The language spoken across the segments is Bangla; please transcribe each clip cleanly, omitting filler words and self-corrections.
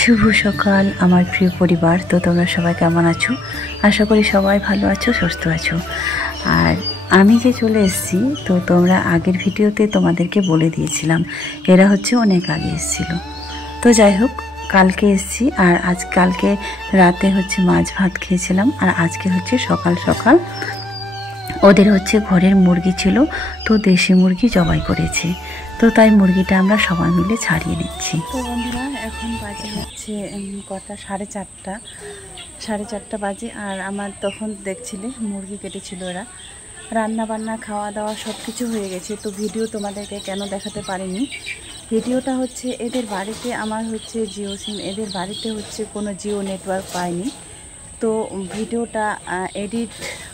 শুভ সকাল আমার প্রিয় পরিবার। তো তোমরা সবাই কেমন আছো? আশা করি সবাই ভালো আছো, সুস্থ আছো। আর আমি যে চলে এসেছি, তো তোমরা আগের ভিডিওতে তোমাদেরকে বলে দিয়েছিলাম এরা হচ্ছে অনেক আগে এসেছিলো। তো যাই হোক, কালকে এসেছি আর কালকে রাতে হচ্ছে মাছ ভাত খেয়েছিলাম। আর আজকে হচ্ছে সকাল সকাল ওদের হচ্ছে ঘরের মুরগি ছিল, তো দেশি মুরগি জবাই করেছে। তো তাই মুরগিটা আমরা সবাই মিলে ছাড়িয়ে নিচ্ছি। তো বন্ধুরা, এখন বাজে হচ্ছে কটা, 4:30 বাজে। আর আমার তখন দেখছিলে মুরগি কেটেছিল এরা। রান্না বান্না খাওয়া দাওয়া সব কিছু হয়ে গেছে। তো ভিডিও তোমাদেরকে কেন দেখাতে পারিনি, ভিডিওটা হচ্ছে এদের বাড়িতে আমার হচ্ছে জিও সিম, এদের বাড়িতে হচ্ছে কোনো জিও নেটওয়ার্ক পায়নি। তো ভিডিওটা এডিট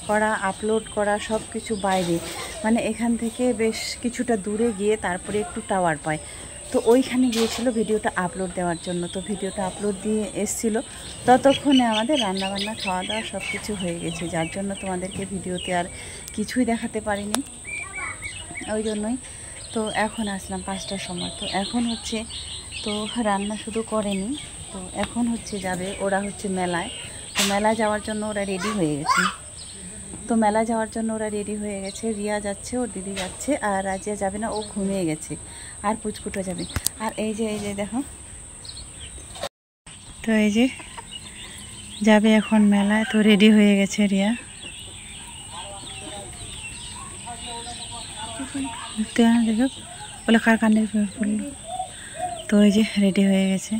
করা, আপলোড করা সব কিছু বাইরে, মানে এখান থেকে বেশ কিছুটা দূরে গিয়ে তারপরে একটু টাওয়ার পায়। তো ওইখানে গিয়েছিল ভিডিওটা আপলোড দেওয়ার জন্য। তো ভিডিওটা আপলোড দিয়ে এসেছিলো, ততক্ষণে আমাদের রান্নাবান্না খাওয়া দাওয়া সব কিছু হয়ে গেছে, যার জন্য তোমাদেরকে ভিডিওতে আর কিছুই দেখাতে পারিনি, ওই জন্যই। তো এখন আসলাম 5টার সময়। তো এখন হচ্ছে, তো রান্না শুধু করেনি, তো এখন হচ্ছে যাবে ওরা হচ্ছে মেলায়। তো মেলায় যাওয়ার জন্য ওরা রেডি হয়ে গেছে। রিয়া যাচ্ছে, ওর দিদি যাচ্ছে, আর রাজিয়া যাবে না, ও ঘুমিয়ে গেছে। আর পুচকুটো যাবে। আর এই যে দেখো, তো এই যে যাবে এখন মেলায়। তো রেডি হয়ে গেছে রিয়া। দেখো বলে কার কানের পড়লো। তো এই যে রেডি হয়ে গেছে,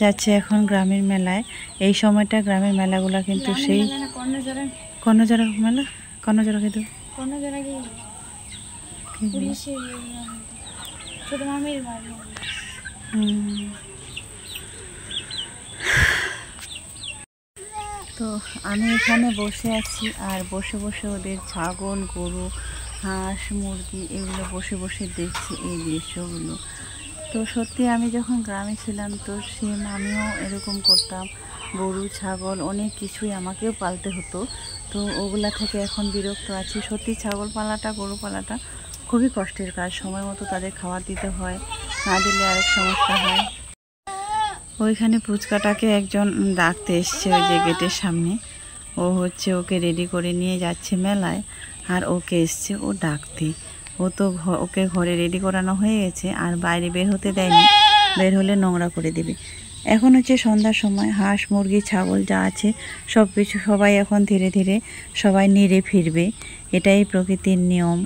যাচ্ছে এখন গ্রামের মেলায়। এই সময়টা গ্রামের মেলাগুলো কিন্তু সেই কর্ণজোড়া মেলা, কর্ণজোড়া কিন্তু তো আমি এখানে বসে আছি, আর বসে বসে ওদের ছাগল, গরু, হাঁস, মুরগি এগুলো বসে বসে দেখছি এই দৃশ্যগুলো। তো সত্যি আমি যখন গ্রামে ছিলাম, তো সেম আমিও এরকম করতাম। গরু, ছাগল অনেক কিছুই আমাকেও পালতে হতো। তো ওগুলা থেকে এখন বিরক্ত আছি। সত্যি ছাগল পালাটা, গরু পালাটা খুবই কষ্টের কাজ। সময় মতো তাদের খাবার দিতে হয়, না দিলে আরেক সমস্যা হয়। ওইখানে পুচকাটাকে একজন ডাকতে এসছে, ওই যে গেটের সামনে। ও হচ্ছে ওকে রেডি করে নিয়ে যাচ্ছে মেলায়, আর ওকে এসছে ও ডাকতে। ও তো ওকে ঘরে রেডি করানো হয়ে গেছে, আর বাইরে বের হতে দেয়নি, বের হলে নোংরা করে দেবে। এখন হচ্ছে সন্ধ্যার সময়, হাঁস, মুরগি, ছাগল যা আছে সব কিছু সবাই এখন ধীরে ধীরে সবাই নেড়ে ফিরবে, এটাই প্রকৃতির নিয়ম।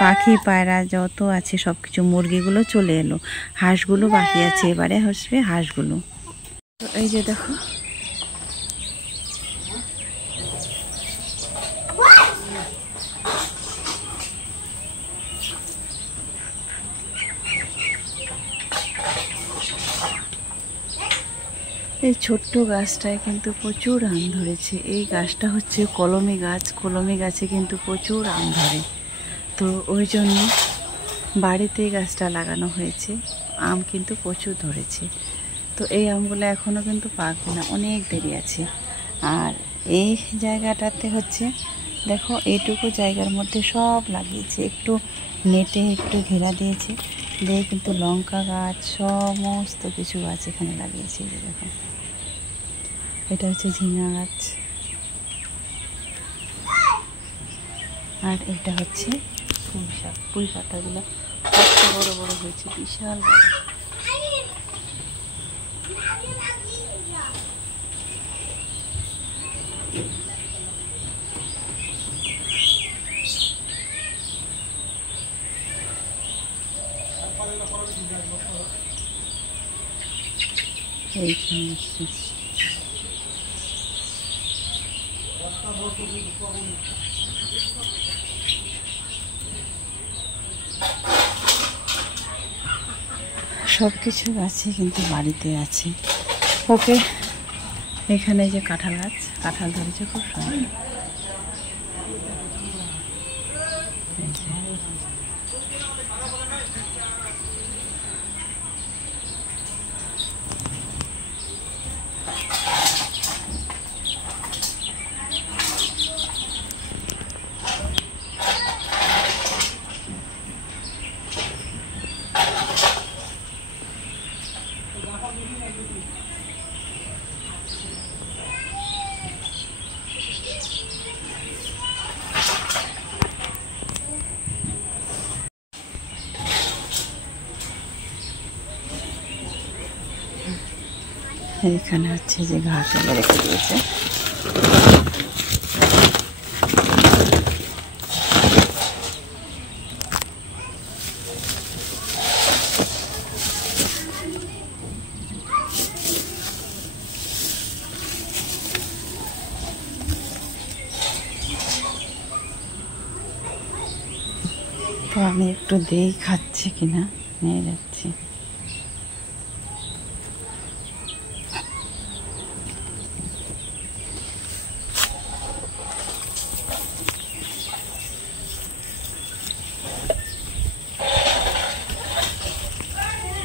পাখি, পায়রা যত আছে সব কিছু, মুরগিগুলো চলে এলো, হাঁসগুলো বাকি আছে, এবারে আসবে হাঁসগুলো। তো এই যে দেখো, এই ছোট্ট গাছটায় কিন্তু প্রচুর আম ধরেছে। এই গাছটা হচ্ছে কলমি গাছ, কলমি গাছে কিন্তু প্রচুর আম ধরে। তো ওই জন্য বাড়িতে গাছটা লাগানো হয়েছে, আম কিন্তু প্রচুর ধরেছে। তো এই আমগুলো এখনও কিন্তু পাকবে না, অনেক দেরি আছে। আর এই জায়গাটাতে হচ্ছে দেখো, এইটুকু জায়গার মধ্যে সব লাগিয়েছে, একটু নেটে একটু ঘেরা দিয়েছে, দিয়ে কিন্তু লঙ্কা গাছ সমস্ত কিছু গাছ এখানে লাগিয়েছে। দেখো, এটা হচ্ছে ঝিঙা গাছ, আর এটা হচ্ছে পুঁই শাক। পুঁই পাতাগুলো কত বড় বড় হয়েছে, বিশাল বড়। এইখানে আসছে সব কিছু আছে, কিন্তু বাড়িতে আছে। ওকে, এখানে যে কাঁঠাল গাছ, কাঁঠাল ধরেছে খুব সুন্দর। এখানে হচ্ছে যে ঘাস এনে রেখে দিয়েছে। তো আমি একটু দেই খাচ্ছে কিনা, নিয়ে যাচ্ছি।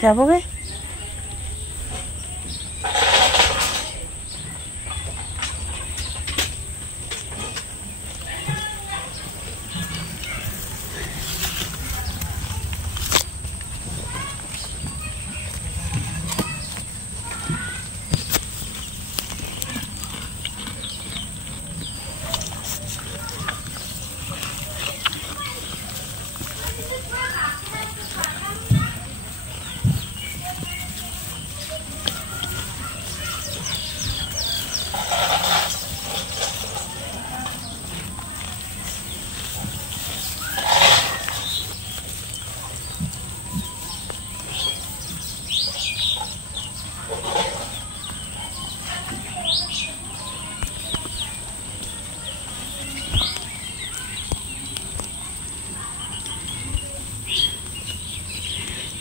যাবো গে?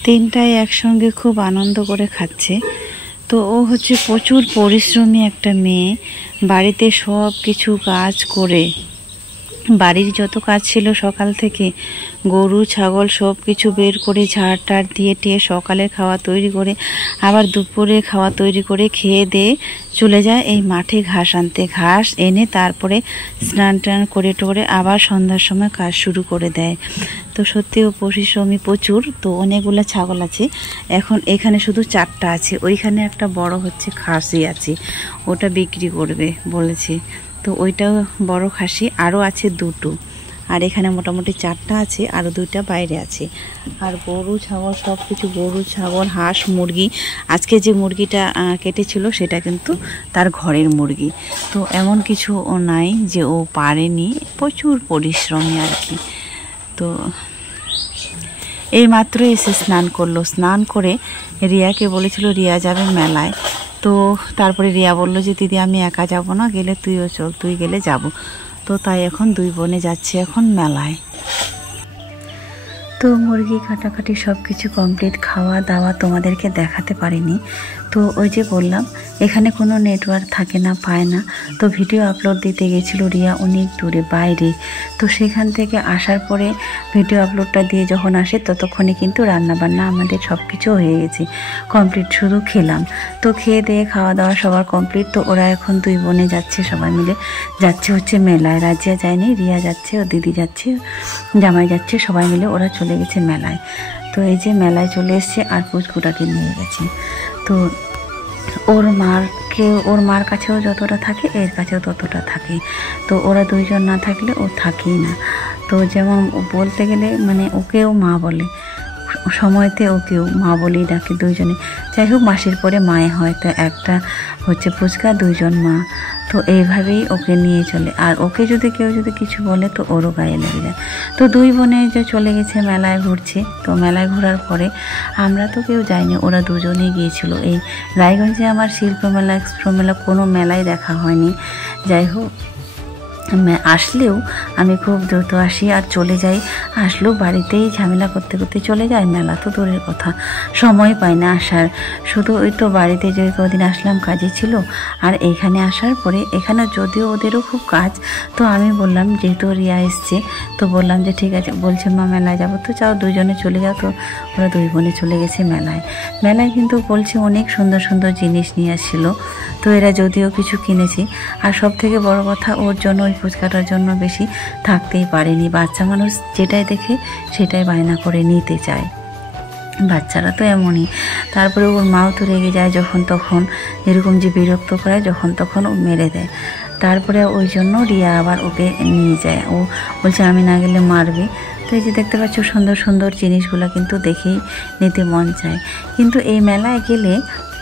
তিনটাই একসঙ্গে খুব আনন্দ করে খাচ্ছে। তো ও হচ্ছে প্রচুর পরিশ্রমী একটা মেয়ে, বাড়িতে সব কিছু কাজ করে, বাড়ির যত কাজ ছিল সকাল থেকে গরু ছাগল সব কিছু বের করে ঝাড় টাড় দিয়ে টিয়ে সকালে খাওয়া তৈরি করে আবার দুপুরে খাওয়া তৈরি করে খেয়ে দিয়ে চলে যায় এই মাঠে ঘাস আনতে। ঘাস এনে তারপরে স্নান টান করে টোরে আবার সন্ধ্যার সময় কাজ শুরু করে দেয়। তো সত্যিও পরিশ্রমী প্রচুর। তো অনেকগুলো ছাগল আছে, এখন এখানে শুধু 4টা আছে, ওইখানে একটা বড় হচ্ছে খাসি আছে, ওটা বিক্রি করবে বলেছে। তো ওইটাও বড় খাসি, আরও আছে 2টো, আর এখানে মোটামুটি 4টা আছে, আরও 2টা বাইরে আছে। আর গরু ছাগল সব কিছু, গরু ছাগল হাঁস মুরগি, আজকে যে মুরগিটা কেটেছিল সেটা কিন্তু তার ঘরের মুরগি। তো এমন কিছু ও নাই যে ও পারেনি, প্রচুর পরিশ্রমী আর কি। তো এই মাত্র এসে স্নান করলো, স্নান করে রিয়াকে বলেছিল রিয়া যাবে মেলায়। তো তারপরে রিয়া বলল যে দিদি আমি একা যাব না, গেলে তুইও চল, তুই গেলে যাব। তো তাই এখন 2 বোনে যাচ্ছে এখন মেলায়। তো মুরগি কাটাকাটি সব কিছু কমপ্লিট, খাওয়া দাওয়া তোমাদেরকে দেখাতে পারিনি। তো ওই যে বললাম এখানে কোনো নেটওয়ার্ক থাকে না, পায় না। তো ভিডিও আপলোড দিতে গেছিলো রিয়া অনেক দূরে বাইরে। তো সেখান থেকে আসার পরে ভিডিও আপলোডটা দিয়ে যখন আসে ততক্ষণে কিন্তু রান্নাবান্না আমাদের সব কিছু হয়ে গেছে কমপ্লিট, শুধু খেলাম। তো খেয়ে দিয়ে খাওয়া দাওয়া সবার কমপ্লিট। তো ওরা এখন 2 বোনে যাচ্ছে, সবাই মিলে যাচ্ছে হচ্ছে মেলায়। রাজিয়া যায়নি, রিয়া যাচ্ছে, ও দিদি যাচ্ছে, জামাই যাচ্ছে, সবাই মিলে ওরা চলে গেছে মেলায়। তো এই যে মেলায় চলে এসছে আর পুচকুটাকে নিয়ে গেছে। তো ওর মার কাছেও যতটা থাকে এর কাছেও ততটা থাকে। তো ওরা 2 জন না থাকলে ও থাকেই না। তো যেমন বলতে গেলে মানে ওকেও মা বলে, সময়তে ওকেও মা বলেই ডাকে 2 জনে। যাই হোক মাসির পরে মায়ে হয়, তো একটা হচ্ছে পুচকা, 2 জন মা। তো এইভাবেই ওকে নিয়ে চলে। আর ওকে যদি কেউ যদি কিছু বলে তো ওরও গায়ে লেগে যায়। তো 2 বোনে যে চলে গেছে মেলায় ঘুরছে। তো মেলায় ঘোরার পরে আমরা তো কেউ যাইনি, ওরা 2 জনেই গিয়েছিল। এই রায়গঞ্জে আমার শিল্পমেলা এক্সপো মেলা কোনো মেলায় দেখা হয়নি। যাই হোক আসলেও আমি খুব দ্রুত আসি আর চলে যাই, আসলেও বাড়িতেই ঝামেলা করতে করতে চলে যায়। মেলা তো দূরের কথা, সময় পাই না আসার। শুধু ওই তো বাড়িতে যে কদিন আসলাম কাজে ছিল, আর এইখানে আসার পরে এখানে যদিও ওদেরও খুব কাজ। তো আমি বললাম যেহেতু রিয়া এসছে, তো বললাম যে ঠিক আছে, বলছে মা মেলায় যাবো, তো যাও 2 জনে চলে যাও। তো ওরা 2 বোনে চলে গেছে মেলায়। মেলায় কিন্তু বলছে অনেক সুন্দর সুন্দর জিনিস নিয়ে আসছিল। তো এরা যদিও কিছু কিনেছে, আর সব থেকে বড় কথা ওর জন্য ওই ফুচকাটার জন্য বেশি থাকতেই পারেনি। বাচ্চা মানুষ যেটাই দেখে সেটাই বায়না করে নিতে চায়, বাচ্চারা তো এমনই। তারপরে ওর মাও তো রেগে যায় যখন তখন, এরকম যে বিরক্ত করায় যখন তখন ও মেরে দেয়। তারপরে ওই জন্য রিয়া আবার ওকে নিয়ে যায়, ও বলছে আমি না গেলে মারবে। তো এই যে দেখতে পাচ্ছ সুন্দর সুন্দর জিনিসগুলো কিন্তু দেখেই নিতে মন চায়। কিন্তু এই মেলায় গেলে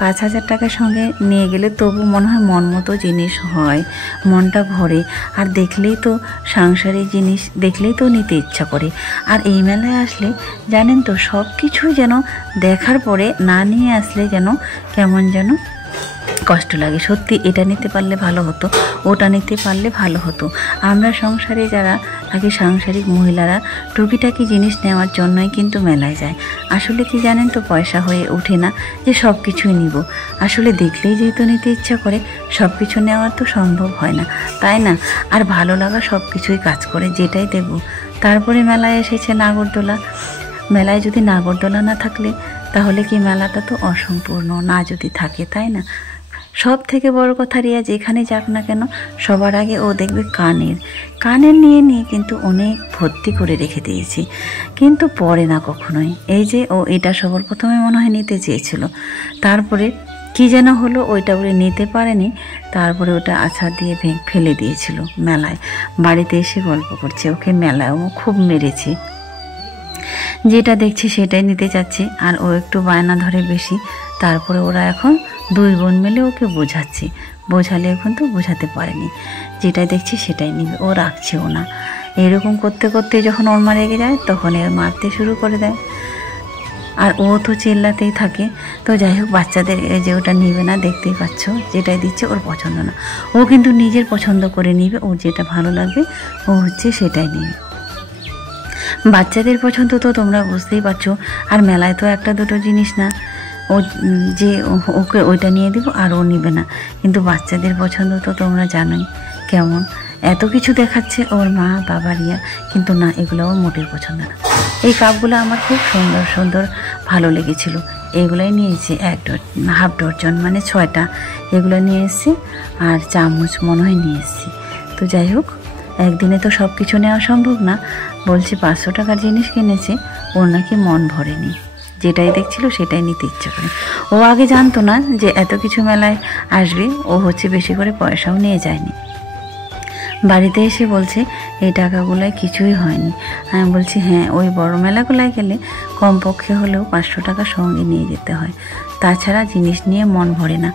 5,000 টাকার সঙ্গে নিয়ে গেলে তবু মনে হয় মন মতো জিনিস হয়, মনটা ভরে। আর দেখলেই তো সাংসারিক জিনিস দেখলেই তো নিতে ইচ্ছা করে। আর এই মেলায় আসলে জানেন তো সব কিছুই যেন দেখার পরে না নিয়ে আসলে যেন কেমন যেন কষ্ট লাগে। সত্যি এটা নিতে পারলে ভালো হতো, ওটা নিতে পারলে ভালো হতো। আমরা সংসারে যারা থাকি, সাংসারিক মহিলারা টুকিটাকি জিনিস নেওয়ার জন্যই কিন্তু মেলায় যায়। আসলে কি জানেন তো, পয়সা হয়ে ওঠে না যে সব কিছুই নিব। আসলে দেখলেই যেহেতু নিতে ইচ্ছা করে, সব কিছু নেওয়ার তো সম্ভব হয় না, তাই না? আর ভালো লাগা সব কিছুই কাজ করে, যেটাই দেব। তারপরে মেলায় এসেছে নাগরদোলা। মেলায় যদি নাগরদোলা না থাকলে তাহলে কি মেলাটা তো অসম্পূর্ণ, না যদি থাকে, তাই না? সব থেকে বড় কথা, রিয়া যেখানে যাক না কেন সবার আগে ও দেখবে কানের নিয়ে কিন্তু অনেক ভর্তি করে রেখে দিয়েছি, কিন্তু পরে না কখনোই। এই যে ও এটা সবার প্রথমে মনে হয় নিতে চেয়েছিল, তারপরে কি যেন হলো, ওইটা বলে নিতে পারেনি, তারপরে ওটা আছাড় দিয়ে ফেলে দিয়েছিল মেলায়। বাড়িতে এসে গল্প করছে ওকে মেলায়ও খুব মেরেছে। যেটা দেখছি সেটাই নিতে চাচ্ছে, আর ও একটু বায়না ধরে বেশি। তারপরে ওরা এখন 2 বোন মিলে ওকে বোঝালে এখন তো বোঝাতে পারেনি, যেটাই দেখছি সেটাই নিবে, ও রাখছেও না। এরকম করতে করতে যখন ওর মা রেগে যায় তখন এর মারতে শুরু করে দেয়, আর ও তো চিল্লাতেই থাকে। তো যাই হোক, বাচ্চাদের যে ওটা নিবে না, দেখতেই পাচ্ছ যেটাই দিচ্ছে ওর পছন্দ না। ও কিন্তু নিজের পছন্দ করে নিবে, ওর যেটা ভালো লাগবে ও সেটাই নিবে। বাচ্চাদের পছন্দ তো তোমরা বুঝতেই পারছো। আর মেলায় তো একটা দুটো জিনিস না, ও যে ওকে ওইটা নিয়ে দিব আর ও নিবে না। কিন্তু বাচ্চাদের পছন্দ তো তোমরা জানোই কেমন, এত কিছু দেখাচ্ছে ওর মা বাবা রিয়া, কিন্তু না, এগুলো ওর মোটের পছন্দ না। এই কাপগুলো আমার খুব সুন্দর সুন্দর ভালো লেগেছিল, এগুলোই নিয়েছি 1.5 ডজন, মানে 6টা এগুলো নিয়ে এসেছি। আর চামচ মনে হয় নিয়ে এসেছি। তো যাই হোক, একদিনে তো সব কিছু নেওয়া সম্ভব না। বলছি 500 টাকার জিনিস কিনেছে, ওর নাকি মন ভরেনি, যেটাই দেখছিল সেটাই নিতে ইচ্ছা করে। ও আগে জানতো না যে এত কিছু মেলায় আসবে, ও বেশি করে পয়সাও নিয়ে যায়নি। বাড়িতে এসে বলছে এই টাকাগুলোয় কিছুই হয়নি। আমি বলছি হ্যাঁ, ওই বড় মেলাগুলোয় গেলে কমপক্ষে হলেও 500 টাকা সঙ্গে নিয়ে যেতে হয়, তাছাড়া জিনিস নিয়ে মন ভরে না।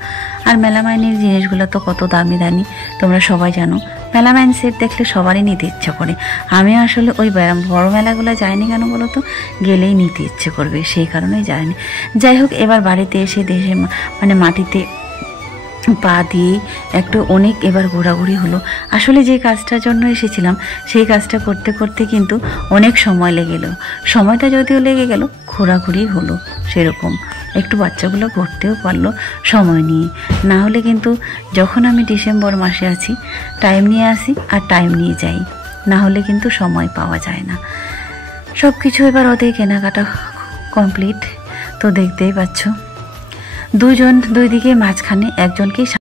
আর মেলামাইনের জিনিসগুলো তো কত দামি দামি তোমরা সবাই জানো। মেলামাইন সেট দেখলে সবারই নিতে ইচ্ছা করে। আমি আসলে ওই বড় মেলাগুলো যাইনি কেন বলো তো, গেলেই নিতে ইচ্ছে করবে, সেই কারণেই যাইনি। যাই হোক, এবার বাড়িতে এসে দেশে মানে মাটিতে পা দিয়ে একটু অনেক এবার ঘোরাঘুরি হলো। আসলে যে কাজটার জন্য এসেছিলাম সেই কাজটা করতে করতে কিন্তু অনেক সময় লেগে গেল। সময়টা যদিও লেগে গেল, ঘোরাঘুরি হলো সেরকম। একটু বাচ্চাগুলো ঘুরতেও পারলো সময় নিয়ে। না হলে কিন্তু যখন আমি ডিসেম্বর মাসে আছি, টাইম নিয়ে আসি আর টাইম নিয়ে যাই, না হলে কিন্তু সময় পাওয়া যায় না। সব কিছু এবার ওদের কেনাকাটা কমপ্লিট। তো দেখতেই পাচ্ছ, দুই দিকে মাঝখানে একজনকে